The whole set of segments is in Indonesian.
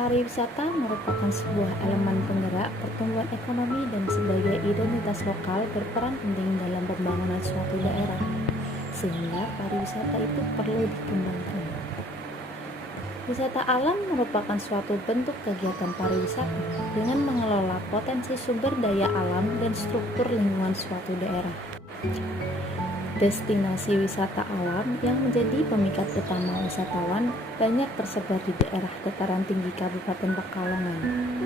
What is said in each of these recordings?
Pariwisata merupakan sebuah elemen penggerak pertumbuhan ekonomi dan sebagai identitas lokal berperan penting dalam pembangunan suatu daerah, sehingga pariwisata itu perlu dikembangkan. Wisata alam merupakan suatu bentuk kegiatan pariwisata dengan mengelola potensi sumber daya alam dan struktur lingkungan suatu daerah. Destinasi wisata alam yang menjadi pemikat utama wisatawan banyak tersebar di daerah dataran tinggi Kabupaten Pekalongan.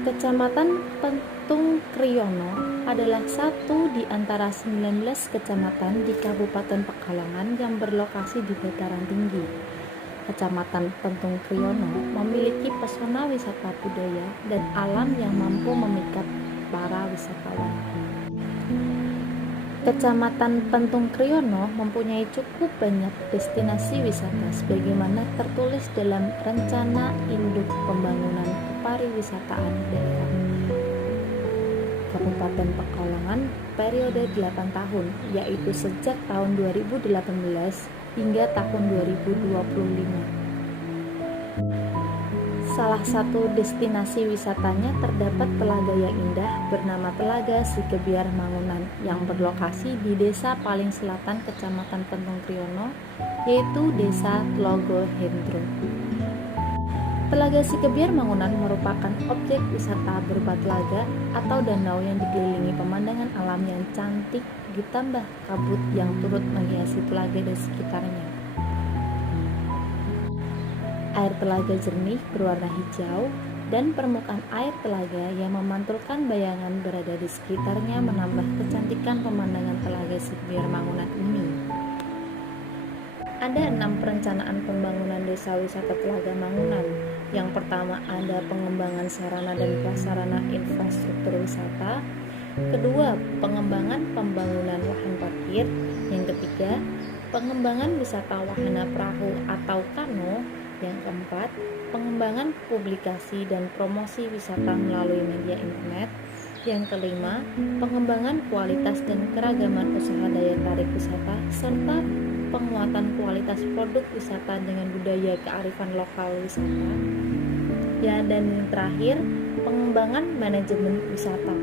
Kecamatan Pentung Kriyono adalah satu di antara 19 kecamatan di Kabupaten Pekalongan yang berlokasi di dataran tinggi. Kecamatan Pentung Kriyono memiliki pesona wisata budaya dan alam yang mampu memikat para wisatawan. Kecamatan Pentung Kriyono mempunyai cukup banyak destinasi wisata sebagaimana tertulis dalam Rencana Induk Pembangunan Kepariwisataan Daerah Kabupaten Pekalongan periode 8 tahun, yaitu sejak tahun 2018 hingga tahun 2025. Salah satu destinasi wisatanya terdapat telaga yang indah bernama Telaga Sikebiar Mangunan yang berlokasi di desa paling selatan Kecamatan Pentung Kriyono, yaitu Desa Tlogo Hendro. Telaga Sikebiar Mangunan merupakan objek wisata berupa telaga atau danau yang dikelilingi pemandangan alam yang cantik ditambah kabut yang turut menghiasi telaga dan sekitarnya. Air telaga jernih berwarna hijau dan permukaan air telaga yang memantulkan bayangan berada di sekitarnya menambah kecantikan pemandangan Telaga Sikebiar Mangunan ini. Ada 6 perencanaan pembangunan desa wisata Telaga Mangunan. Yang pertama ada pengembangan sarana dan prasarana infrastruktur wisata. Kedua, pengembangan pembangunan wahana parkir. Yang ketiga, pengembangan wisata wahana perahu atau kano. Yang keempat, pengembangan publikasi dan promosi wisata melalui media internet. Yang kelima, pengembangan kualitas dan keragaman usaha daya tarik wisata serta penguatan kualitas produk wisata dengan budaya kearifan lokal wisata. Ya, dan yang terakhir, pengembangan manajemen wisata.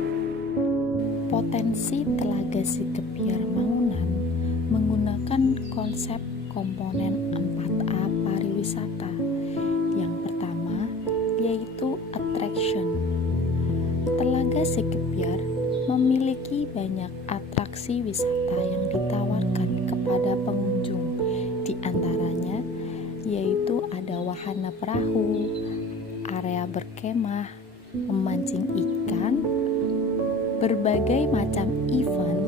Potensi Telaga Sikebiar Mangunan menggunakan konsep komponen 4A pariwisata. Yang pertama yaitu attraction. Telaga Sikebiar memiliki banyak atraksi wisata yang ditawarkan kepada pengunjung. Di antaranya yaitu ada wahana perahu, area berkemah, memancing ikan, berbagai macam event,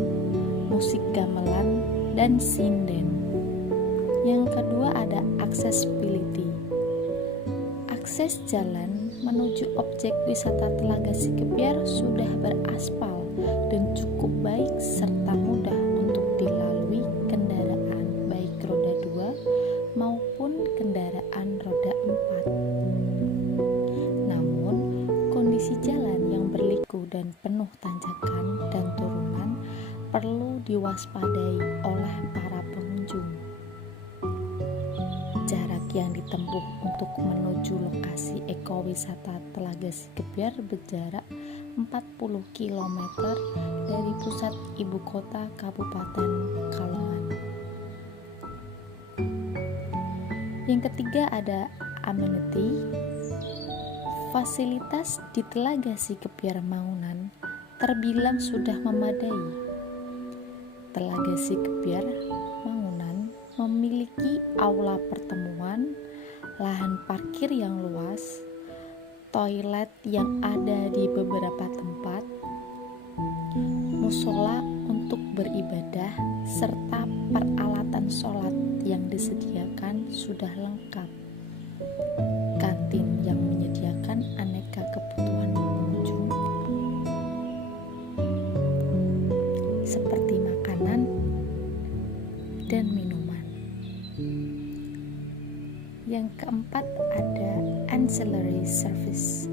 musik gamelan, dan sinden. Yang kedua ada accessibility. Akses jalan menuju objek wisata Telaga Sikebiar sudah beraspal dan cukup baik serta mudah untuk dilalui kendaraan baik roda 2 maupun kendaraan roda 4. Namun, kondisi jalan yang berliku dan penuh tanjakan dan turunan perlu diwaspadai oleh para pengunjung. Jarak yang ditempuh untuk menuju lokasi ekowisata Telaga Sikebiar berjarak 40 km dari pusat ibu kota Kabupaten Pekalongan. Yang ketiga ada amenity. Fasilitas di Telaga Sikebiar Mangunan terbilang sudah memadai. Telaga Sikebiar Mangunan memiliki aula pertemuan, lahan parkir yang luas, toilet yang ada di beberapa tempat, musola untuk beribadah, serta peralatan sholat yang disediakan sudah lengkap. Kantin yang menyediakan aneka kebutuhan pengunjung seperti makanan dan minuman. Yang keempat ada ancillary service.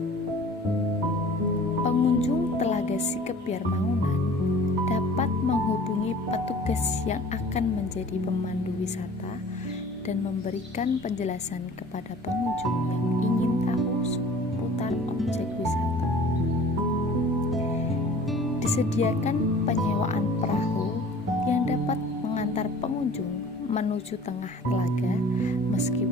Pengunjung Telaga Sikebiar Mangunan dapat menghubungi petugas yang akan menjadi pemandu wisata dan memberikan penjelasan kepada pengunjung yang ingin tahu seputar disediakan penyewaan perahu yang dapat mengantar pengunjung menuju tengah telaga meskipun